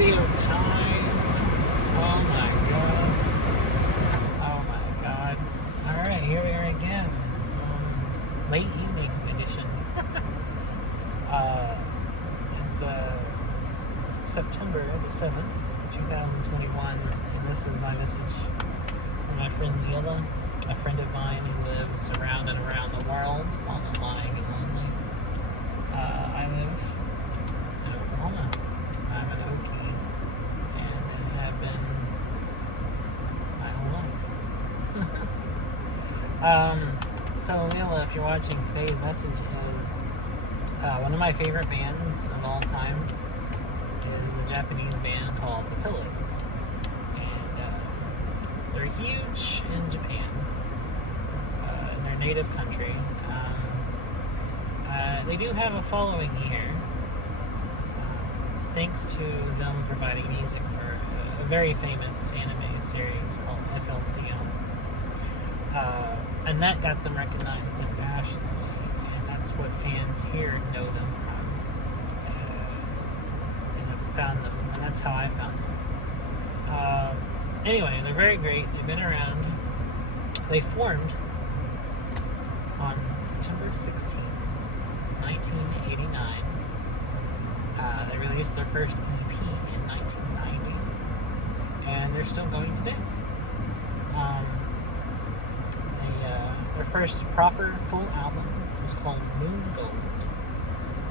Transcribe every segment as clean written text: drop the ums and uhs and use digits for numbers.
video time. Oh my god. Oh my god. Alright, here we are again. Late evening edition. It's September the 7th, 2021, and this is my message from my friend Lilla, a friend of mine who lives around and around the world while I'm lying and lonely. I live in Oklahoma. I'm an Okie, and have been my whole life. So Lilla, if you're watching, today's message is one of my favorite bands of all time is a Japanese band called The Pillows, and they're huge in Japan, in their native country. They do have a following here, thanks to them providing music for a very famous anime series called FLCL. And that got them recognized internationally, and that's what fans here know them from. And have found them, and that's how I found them. Anyway, they're very great. They've been around. They formed on September 16th, 1989. They released their first EP in 1990, and they're still going today. Their first proper full album was called Moon Gold,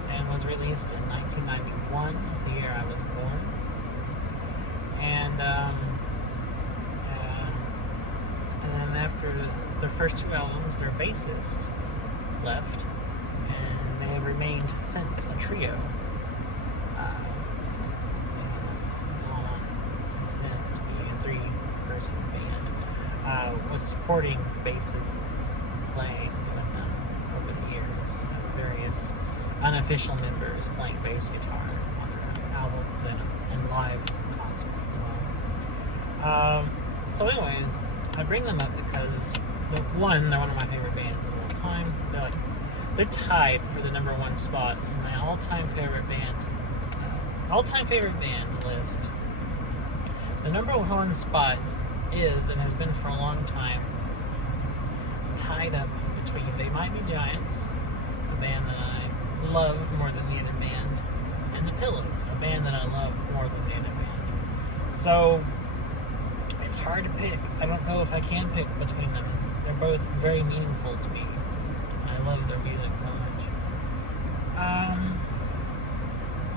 and was released in 1991, the year I was born. And then after their first two albums, their bassist left, and they have remained since a trio. Since then to be a three-person band, with supporting bassists playing with them over the years, various unofficial members playing bass guitar on their albums and live concerts as well. So anyways, I bring them up because they're one of my favorite bands of all time. They're tied for the number one spot in my all-time favorite band list. The number one spot is, and has been for a long time, tied up between They Might Be Giants, a band that I love more than the other band, and The Pillows, a band that I love more than the other band. So it's hard to pick. I don't know if I can pick between them. They're both very meaningful to me. I love their music so much.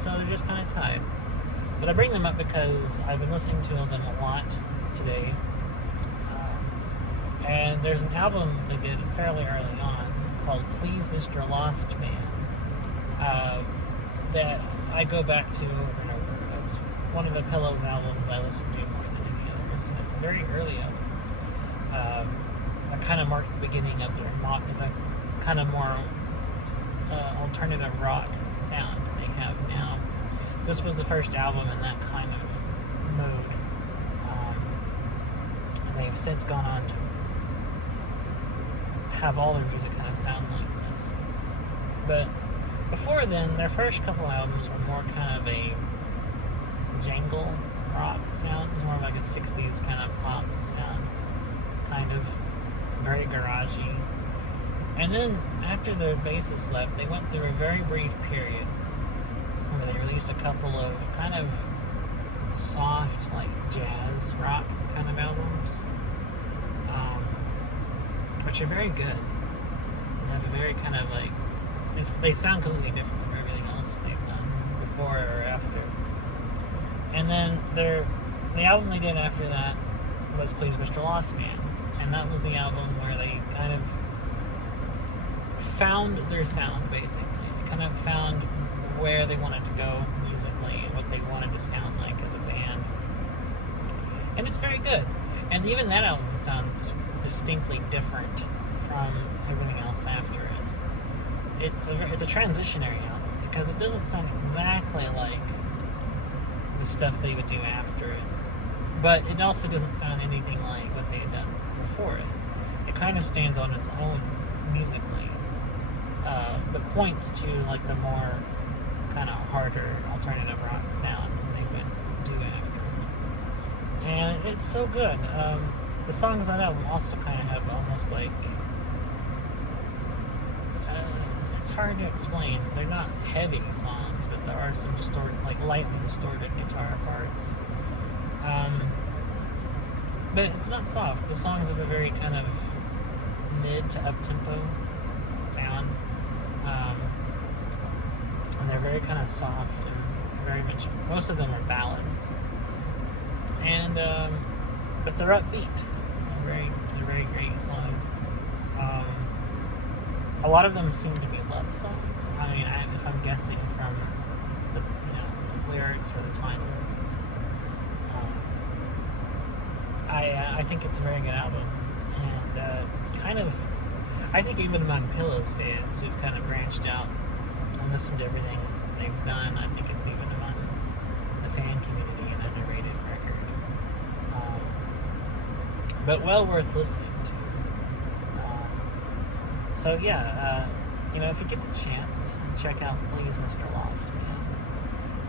So they're just kind of tied. But I bring them up because I've been listening to them a lot today. And there's an album they did fairly early on called Please Mr. Lost Man, that I go back to over and over. It's one of the Pillows albums I listen to more than any others, and it's a very early album. That kind of marked the beginning of their kind of more alternative rock sound they have now. This was the first album in that kind of mode, and they've since gone on to have all their music kind of sound like this. But before then, their first couple albums were more kind of a jangle rock sound. It was more like a 60s kind of pop sound, kind of very garagey. And then after their bassist left, they went through a very brief period where they released a couple of kind of soft, like jazz rock kind of albums, which are very good. They have a very kind of like, they sound completely different from everything else they've done before or after. And then the album they did after that was Please Mr. Lost Man, and that was the album where they kind of found their sound, basically. They kind of found where they wanted to go musically, what they wanted to sound like as a band. And it's very good. And even that album sounds distinctly different from everything else after it. It's a transitionary album because it doesn't sound exactly like the stuff they would do after it. But it also doesn't sound anything like what they had done before it. It kind of stands on its own musically, but points to like the more kind of harder alternative rock sound they would do it's so good. The songs on that album also kind of have almost like it's hard to explain. They're not heavy songs, but there are some lightly distorted guitar parts. But it's not soft. The songs have a very kind of mid to up tempo sound, and they're very kind of soft and very much. Most of them are ballads, and but they're upbeat. They're very great songs. A lot of them seem to be love songs. I mean, if I'm guessing from the lyrics or the title, I think it's a very good album, and I think even among Pillows fans who've kind of branched out and listened to everything they've done, I think it's even among the fan community an underrated record. But well worth listening to. So yeah, if you get the chance, check out Please Mr. Lost Man.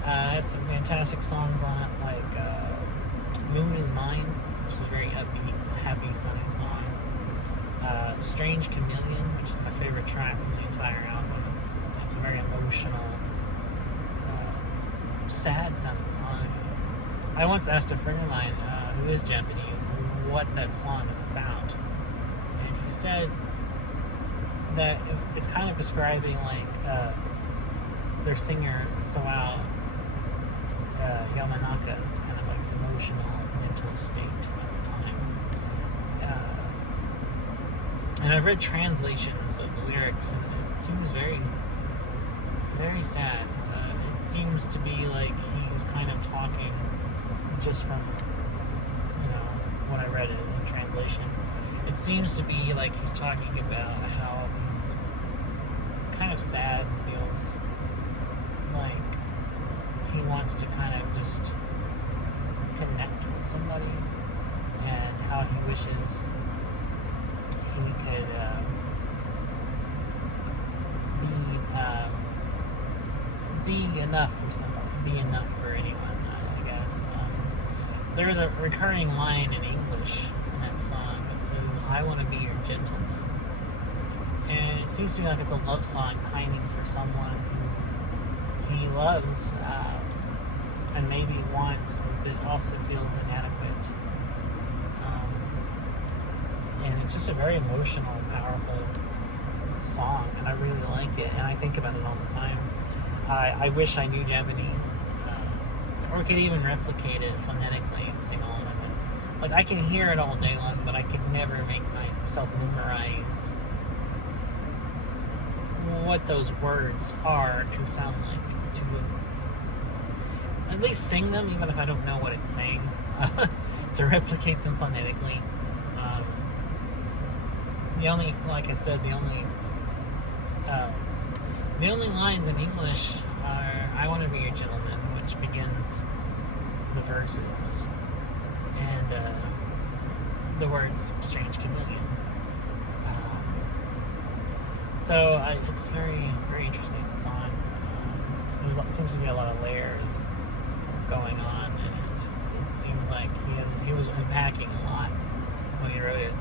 It has some fantastic songs on it, like Moon Is Mine, which is a very upbeat, happy sounding song. Strange Chameleon, which is my favorite track from the entire album. It's a very emotional, sad sounding song. I once asked a friend of mine who is Japanese what that song is about, and he said that it's kind of describing like their singer Soao Yamanaka's kind of like emotional mental state at the time. And I've read translations of the lyrics, and it seems very, very sad. It seems to be like he's kind of talking just from, what I read in translation. It seems to be like he's talking about how he's kind of sad, feels like he wants to kind of just connect with somebody, and how he wishes he could be enough for somebody, be enough for anyone, I guess. There is a recurring line in English in that song that says, "I want to be your gentleman." And it seems to me like it's a love song pining for someone who he loves, and maybe wants, but also feels inadequate. And it's just a very emotional, powerful song, and I really like it, and I think about it all the time. I wish I knew Japanese, or could even replicate it phonetically and sing along with it. Like, I can hear it all day long, but I could never make myself memorize what those words are to sound like, to at least sing them, even if I don't know what it's saying, to replicate them phonetically. Like I said, the only lines in English are, "I want to be your gentleman," which begins the verses, and the words "strange chameleon." So it's very, very interesting song. Seems to be a lot of layers going on, and it seems like he was unpacking a lot when he wrote it.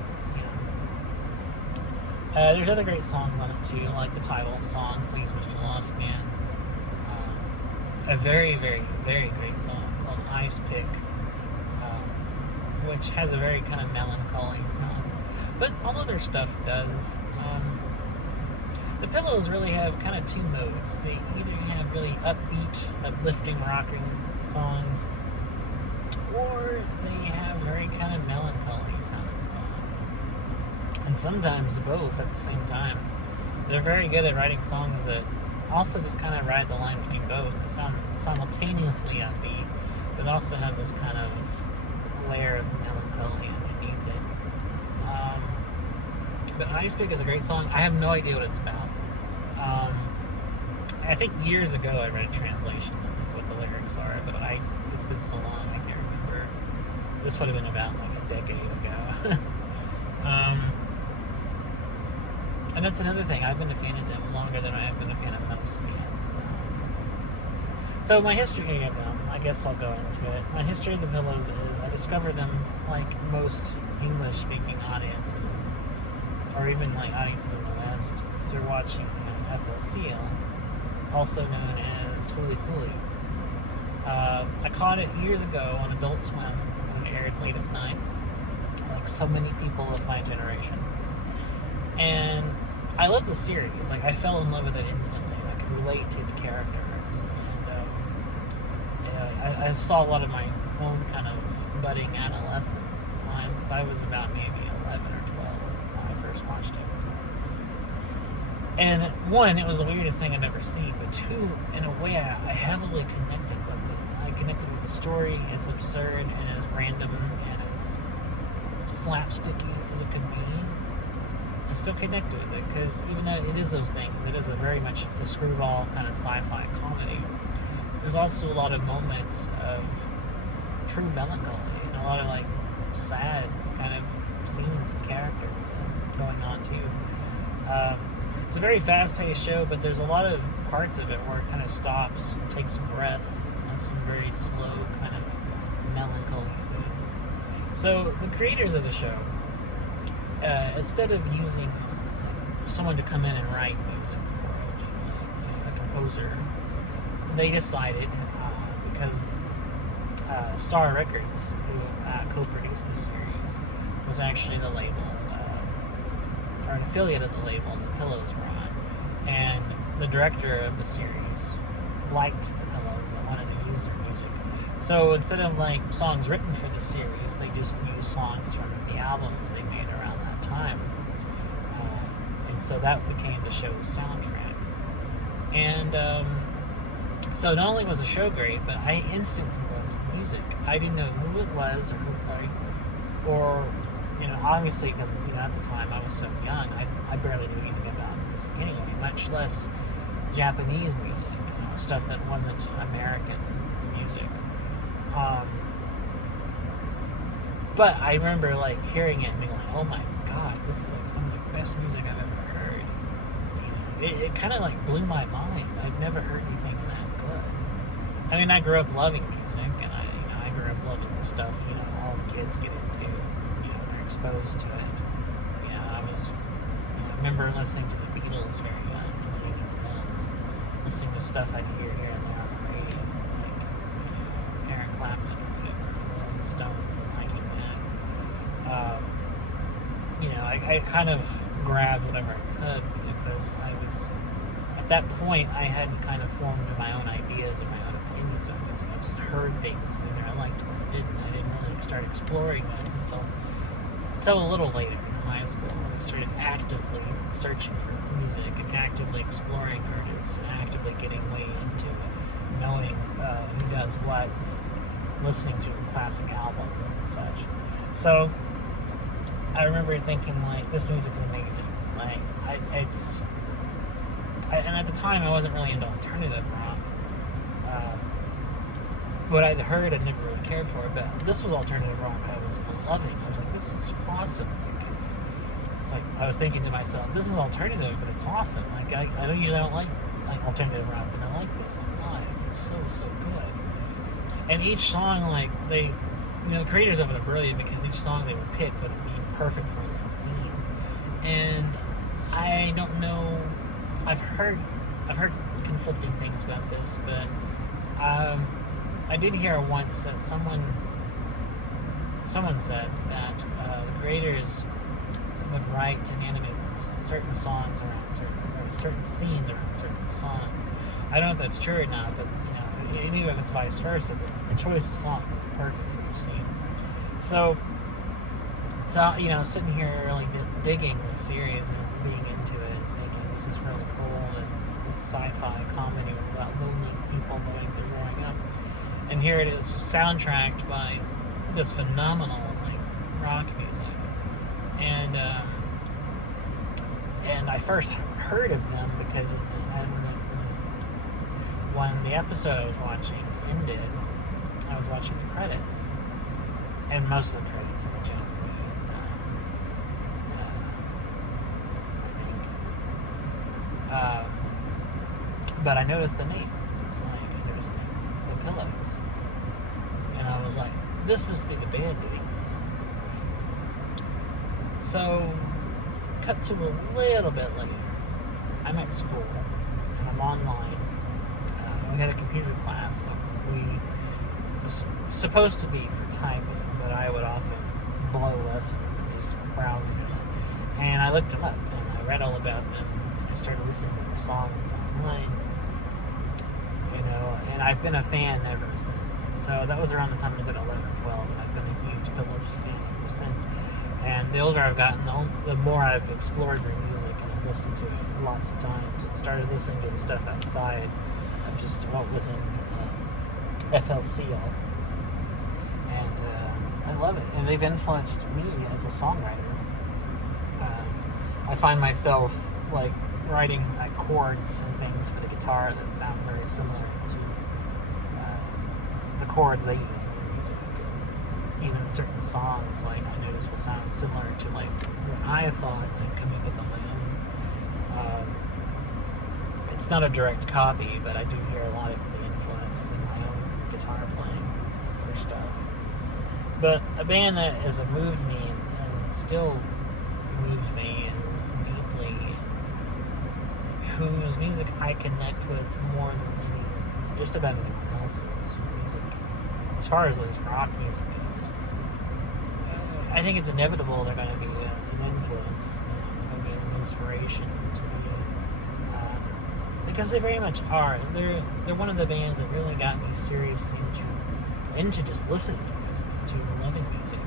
There's other great songs on it too, like the title song, "Please Mr. Lost Man." A very, very, very great song called "Ice Pick," which has a very kind of melancholy sound. But all of their stuff does. The Pillows really have kind of two modes. They either have really upbeat, uplifting, rocking songs, or they have very kind of melancholy sounding songs. And sometimes both at the same time. They're very good at writing songs that also just kind of ride the line between both. They sound simultaneously upbeat, but also have this kind of layer of melancholy underneath it. But Ice Pick is a great song. I have no idea what it's about. I think years ago I read a translation of what the lyrics are, but it's been so long I can't remember. This would have been about like a decade ago. And that's another thing. I've been a fan of them longer than I have been a fan of most bands. So my history of them, I guess I'll go into it. My history of the pillows is I discovered them like most English-speaking audiences, or even like audiences in the West, through watching FLCL, also known as Hooly Cooly. I caught it years ago on Adult Swim when it aired late at night, like so many people of my generation. And I loved the series. Like, I fell in love with it instantly. I could relate to the characters. And I saw a lot of my own kind of budding adolescence at the time, because I was about maybe 11 or 12 when I first watched it. And one, it was the weirdest thing I'd ever seen, but two, in a way, I heavily connected with it. I connected with the story, as absurd and as random and as slapsticky as it could be. I still connected with it, because even though it is those things, it is a very much a screwball kind of sci-fi comedy, there's also a lot of moments of true melancholy and a lot of like sad kind of scenes and characters going on too. It's a very fast-paced show, but there's a lot of parts of it where it kind of stops, takes a breath, and some very slow kind of melancholy scenes. So the creators of the show, instead of using someone to come in and write music for it, like a composer, they decided, because Star Records, who co-produced the series, was actually the label, or an affiliate of the label the Pillows were on, and the director of the series liked the Pillows and wanted to use their music. So instead of like songs written for the series, they just used songs from the albums they made around that time, and so that became the show's soundtrack. And so not only was the show great, but I instantly loved the music. I didn't know who it was, or obviously, because at the time I was so young, I barely knew anything about music anyway, much less Japanese music, stuff that wasn't American music. But I remember like hearing it and being like, oh my god, this is like some of the best music I've ever heard. It kind of like blew my mind. I'd never heard anything that good. I mean, I grew up loving music, and I grew up loving the stuff all the kids get into. They're exposed to it. I remember listening to the Beatles very young and relating to them, listening to stuff I'd hear here and there on the radio, like Eric Clapton, the Rolling Stones, and liking that. I kind of grabbed whatever I could, because I was, at that point, I had kind of formed my own ideas and my own opinions on music. I just heard things, and either I liked it or I didn't. I didn't really start exploring them until a little later in high school, when I started actively searching for music and actively exploring artists and actively getting way into it, knowing who does what, listening to classic albums and such. So I remember thinking, like, this music's amazing. Like, and at the time I wasn't really into alternative rock. What I'd heard, I'd never really cared for it, but this was alternative rock I was loving. I was like, this is awesome. Like, it's like, I was thinking to myself, this is alternative, but it's awesome. Like, I usually don't like alternative rock, but I like this a lot. It's so good. And each song, like, the creators of it are brilliant, because each song they would pick would be perfect for that scene. And I don't know, I've heard conflicting things about this, but I did hear once that someone said that the creators would write and animate certain songs around certain scenes around certain songs. I don't know if that's true or not, but even if it's vice versa, the choice of song is perfect for each scene. So sitting here really digging this series and being into it, thinking this is really cool, and this sci-fi comedy about lonely people going through growing up. And here it is, soundtracked by this phenomenal rock music. And I first heard of them because when the episode I was watching ended, I was watching the credits, and most of the credits are Japanese, I think. But I noticed the name. I noticed the Pillows. this must be the band doing this. So, cut to a little bit later. I'm at school, and I'm online. We had a computer class, so we was supposed to be for typing, but I would often blow lessons and just browsing it. And I looked them up, and I read all about them, and I started listening to their songs online. And I've been a fan ever since. So that was around the time I was at 11 or 12, and I've been a huge Pillows fan ever since. And the older I've gotten, the more I've explored their music, and I've listened to it lots of times. And started listening to the stuff outside of just what was in FLCL. And I love it. And they've influenced me as a songwriter. I find myself, like, writing chords and things for the guitar that sound very similar to the chords I use in the music. And even certain songs, like, I notice will sound similar to, like, what I thought, like, coming up with on my own. It's not a direct copy, but I do hear a lot of the influence in my own guitar playing for stuff. But a band that has moved me and still moves me is deeply, whose music I connect with more than just about anyone else's music, as far as those rock music goes. I think it's inevitable they're going to be an influence, they're going to be an inspiration to me, because they very much are. They're one of the bands that really got me seriously into just listening to music, to loving music.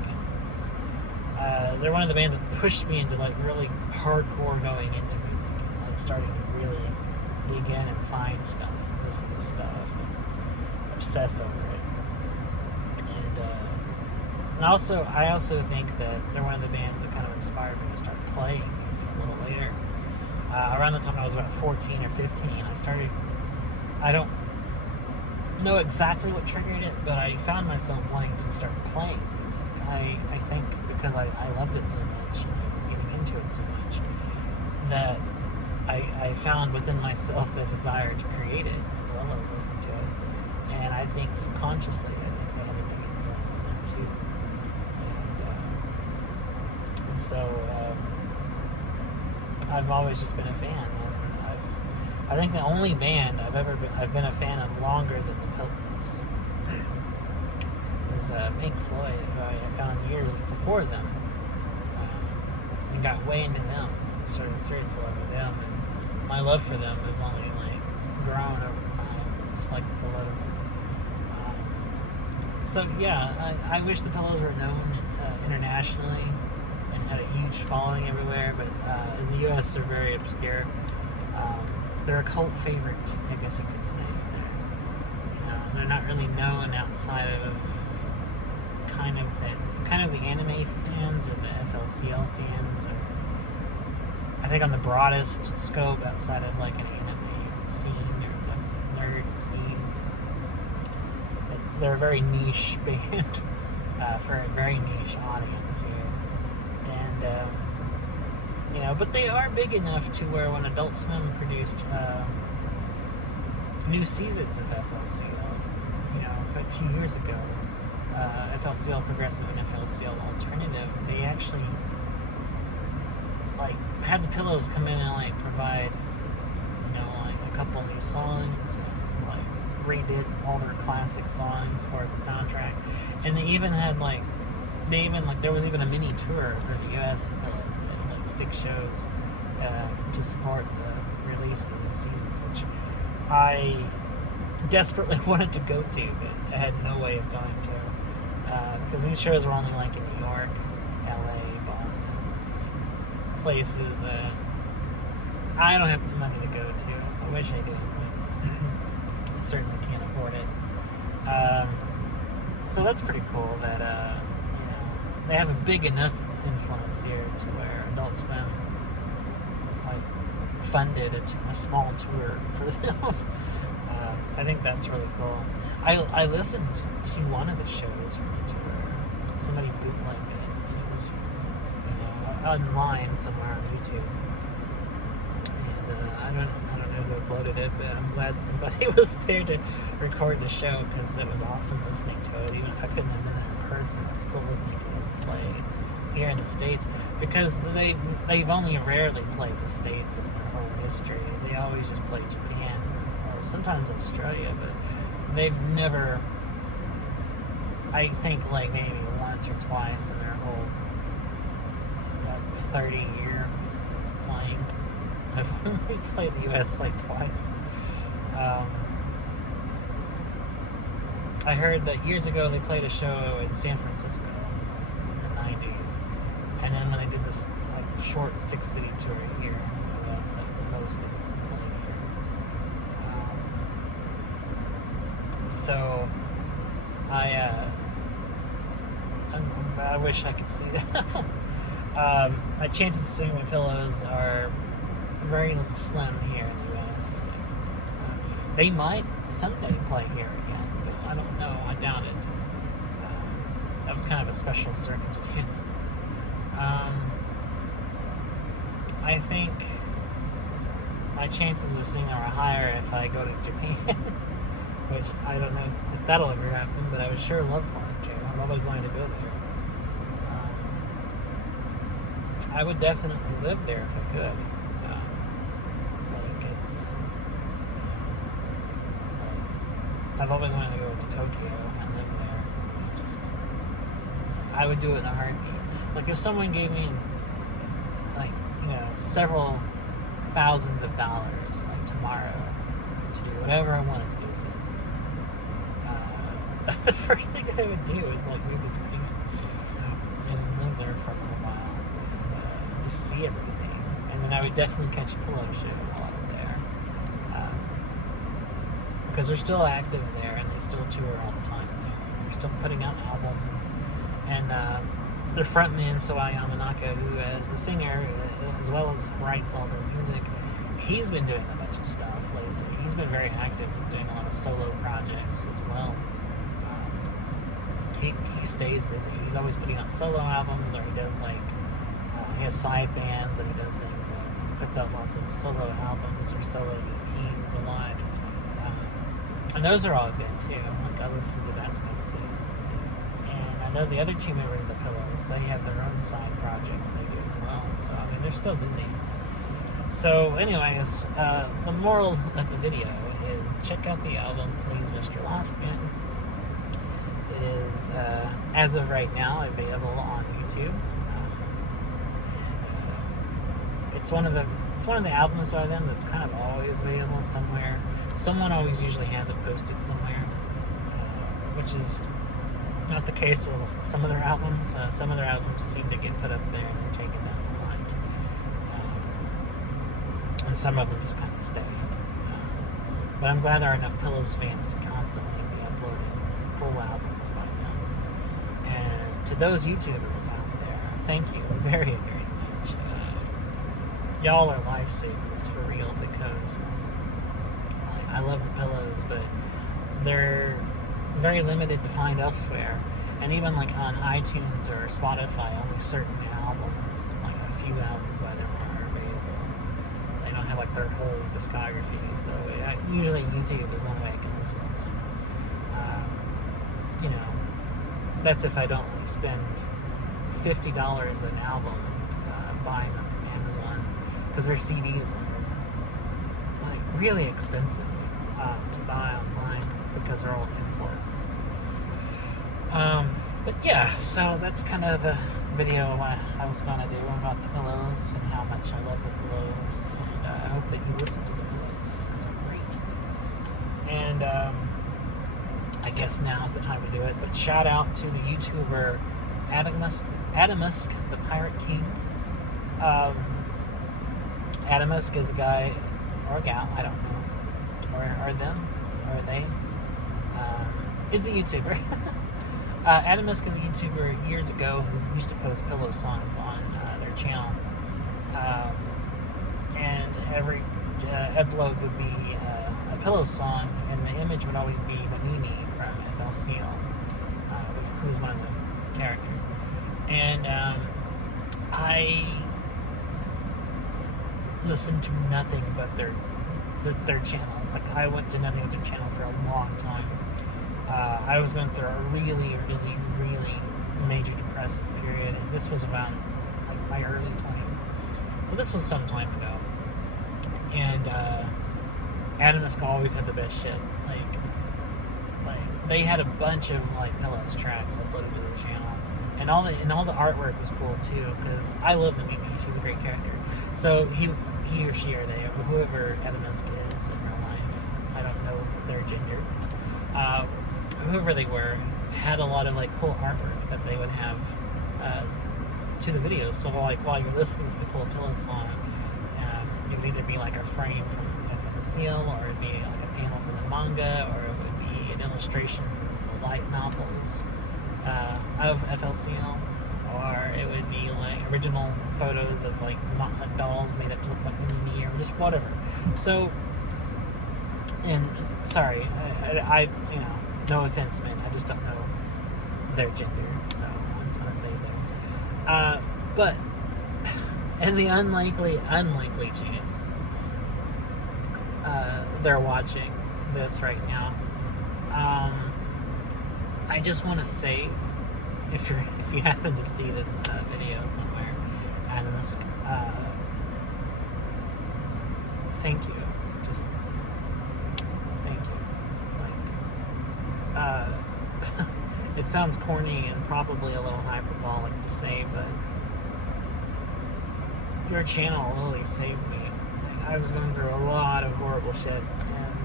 And, they're one of the bands that pushed me into, like, really hardcore going into music, and, like, starting to really dig in and find stuff and listen to stuff and obsess over it. And I also think that they're one of the bands that kind of inspired me to start playing music a little later. Around the time I was about 14 or 15, I don't know exactly what triggered it, but I found myself wanting to start playing music. I think because I loved it so much and I was getting into it so much that I found within myself the desire to create it as well as listen to it. And I think subconsciously, I think they have a big influence on that too. And so I've always just been a fan. And I think the only band I've been a fan of longer than the Pilgrims is Pink Floyd, who I found years before them, and got way into them. Started seriously loving them, and my love for them has only, like, grown over time, just like the Pillows. So yeah, I wish the Pillows were known internationally and had a huge following everywhere, but in the U.S. they're very obscure. They're a cult favorite, I guess you could say. They're not really known outside of kind of the anime fans or the FLCL fans, or I think on the broadest scope outside of, like, an anime scene or the nerd scene. They're a very niche band for a very niche audience here, and but they are big enough to where when Adult Swim produced new seasons of FLCL, a few years ago, FLCL Progressive and FLCL Alternative, they actually, like, had the Pillows come in and, like, provide, like, a couple new songs, and, like, redid all their classic songs for the soundtrack. And they even had, there was even a mini tour through the U.S. Pillows. They had, like, 6 shows to support the release of the new seasons, which I desperately wanted to go to, but I had no way of going to, because these shows were only, like, in New York, LA, Boston, places that I don't have the money to go to. I wish I did, but I certainly can't afford it. So that's pretty cool that they have a big enough influence here to where Adult Swim, like, funded a small tour for them. I think that's really cool. I listened to one of the shows from the tour. Somebody bootlegged it. It was, online somewhere on YouTube. And I don't know who uploaded it, but I'm glad somebody was there to record the show, because it was awesome listening to it, even if I couldn't have been there in US, and it's cool listening to them play here in the States, because they've only rarely played the States in their whole history. They always just play Japan or sometimes Australia, but they've never, I think, like maybe once or twice in their whole 30 years of playing. I've only played the US like twice. I heard that years ago they played a show in San Francisco in the 90s, and then when they did this like short 6-city tour here in the US, that was the most they've played here. So I wish I could see that. My chances of seeing my pillows are very slim here in the US. They might someday play here again, but I don't know. I doubt it. That was kind of a special circumstance. I think my chances of seeing them are higher if I go to Japan, which I don't know if that'll ever happen, but I would sure love for it to. I've always wanted to go there. I would definitely live there if I could. I've always wanted to go to Tokyo and live there. I would do it in a heartbeat. Like if someone gave me, like, several thousands of dollars, like tomorrow, to do whatever I wanted to do with it, the first thing I would do is like move to Japan and live there for a little while and just see everything. And then I would definitely catch a pillow show while I was there. Because they're still active there and they still tour all the time there. They're still putting out albums. And their frontman, Sawai Yamanaka, who is the singer as well as writes all the music, he's been doing a bunch of stuff lately. He's been very active doing a lot of solo projects as well. He stays busy. He's always putting out solo albums, or he does he has side bands that he does things with. He puts out lots of solo albums or solo EPs a lot. And those are all good too. Like I listen to that stuff too. And I know the other two members of the Pillows, they have their own side projects they do as well. So I mean, they're still busy. So, anyways, the moral of the video is check out the album, Please Mr. Lastman. It is, as of right now, available on YouTube. It's one of the albums by them that's kind of always available somewhere. Someone always usually has it posted somewhere, which is not the case with some of their albums. Some of their albums seem to get put up there and then taken down a lot. And some of them just kind of stay. But I'm glad there are enough Pillows fans to constantly be uploading full albums by them. And to those YouTubers out there, thank you very, very much. Y'all are lifesavers for real, because I love the Pillows, but they're very limited to find elsewhere. And even like on iTunes or Spotify, only certain albums, like a few albums by them are available. They don't have like their whole discography, so usually YouTube is the only way I can listen to them. That's if I don't like spend $50 an album buying them from Amazon, because their CDs are like really expensive to buy online because they're all imports. But yeah, so that's kind of the video I was going to do about the Pillows and how much I love the Pillows, and I hope that you listen to the Pillows because they're great. And I guess now's the time to do it, but shout out to the YouTuber Adamusk, the Pirate King. Adamusk is a guy or a gal, I don't know, or them, or they, is a YouTuber. Adamusk is a YouTuber years ago who used to post pillow songs on their channel, and every upload would be a pillow song, and the image would always be Mimi from FLCL, who was one of the characters. And I listened to nothing but their channel. Like, I went to nothing but their channel for a long time. I was going through a really, really, really major depressive period, and this was around like my early 20s. So this was some time ago. And Adam and Skull always had the best shit. Like they had a bunch of like Pillows tracks uploaded to the channel, and all the artwork was cool too. Because I love the Mimi; she's a great character. So he or she or they, or whoever Adam is in real life, I don't know their gender. Whoever they were had a lot of like cool artwork that they would have to the videos. So like while you're listening to the Cool Pillow song, it would either be like a frame from FMCL, or it'd be like a panel from the manga, or it would be an illustration from the light novels of FLCL, or it would be like original photos of like dolls made up to look like Mimi, or just whatever. So, and sorry, I you know, no offense, man, I just don't know their gender, so I'm just gonna say that. But in the unlikely chance they're watching this right now, I just want to say, if you happen to see this video somewhere, and this, thank you, just thank you. Like, it sounds corny and probably a little hyperbolic to say, but your channel really saved me. I was going through a lot of horrible shit, and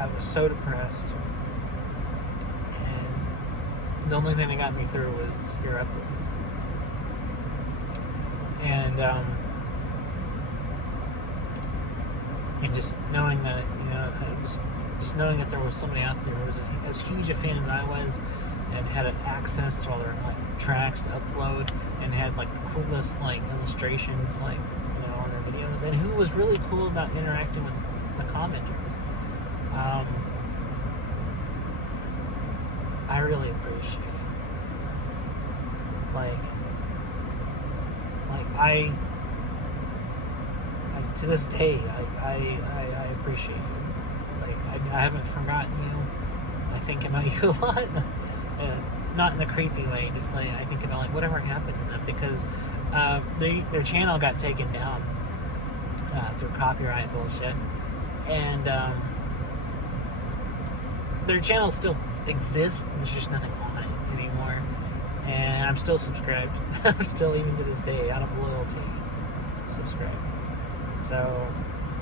I was so depressed, and the only thing that got me through was your uploads. And just knowing that, you know, just knowing that there was somebody out there who was as huge a fan as I was, and had access to all their like tracks to upload, and had like the coolest like illustrations, like, you know, on their videos, and who was really cool about interacting with the commenters. I really appreciate it. Like I to this day, I appreciate you. Like I haven't forgotten you. I think about you a lot. Not in a creepy way, just like I think about like whatever happened to them, because their channel got taken down through copyright bullshit, and their channel still exists. There's just nothing on it anymore, and I'm still subscribed. I'm still, even to this day, out of loyalty, subscribed. So,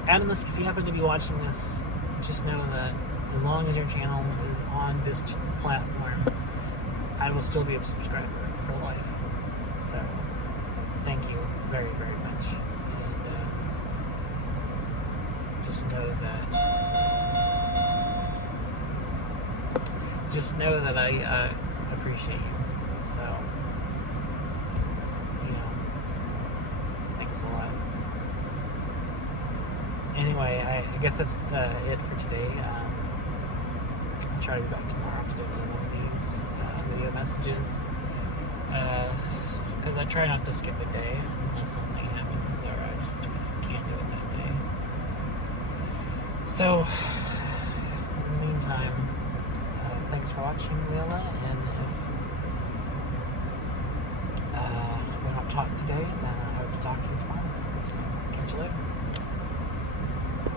Adam, if you happen to be watching this, just know that as long as your channel is on this platform, I will still be a subscriber for life. So, thank you very, very much. And just know that I appreciate you. So, you know, thanks a lot. Anyway, I guess that's it for today. I'll try to be back tomorrow to do another one of these video messages, because I try not to skip a day unless something happens, or I just can't do it that day. So, in the meantime, thanks for watching, Lilla, and if we don't talk today, then I hope to talk to you tomorrow. So, catch you later.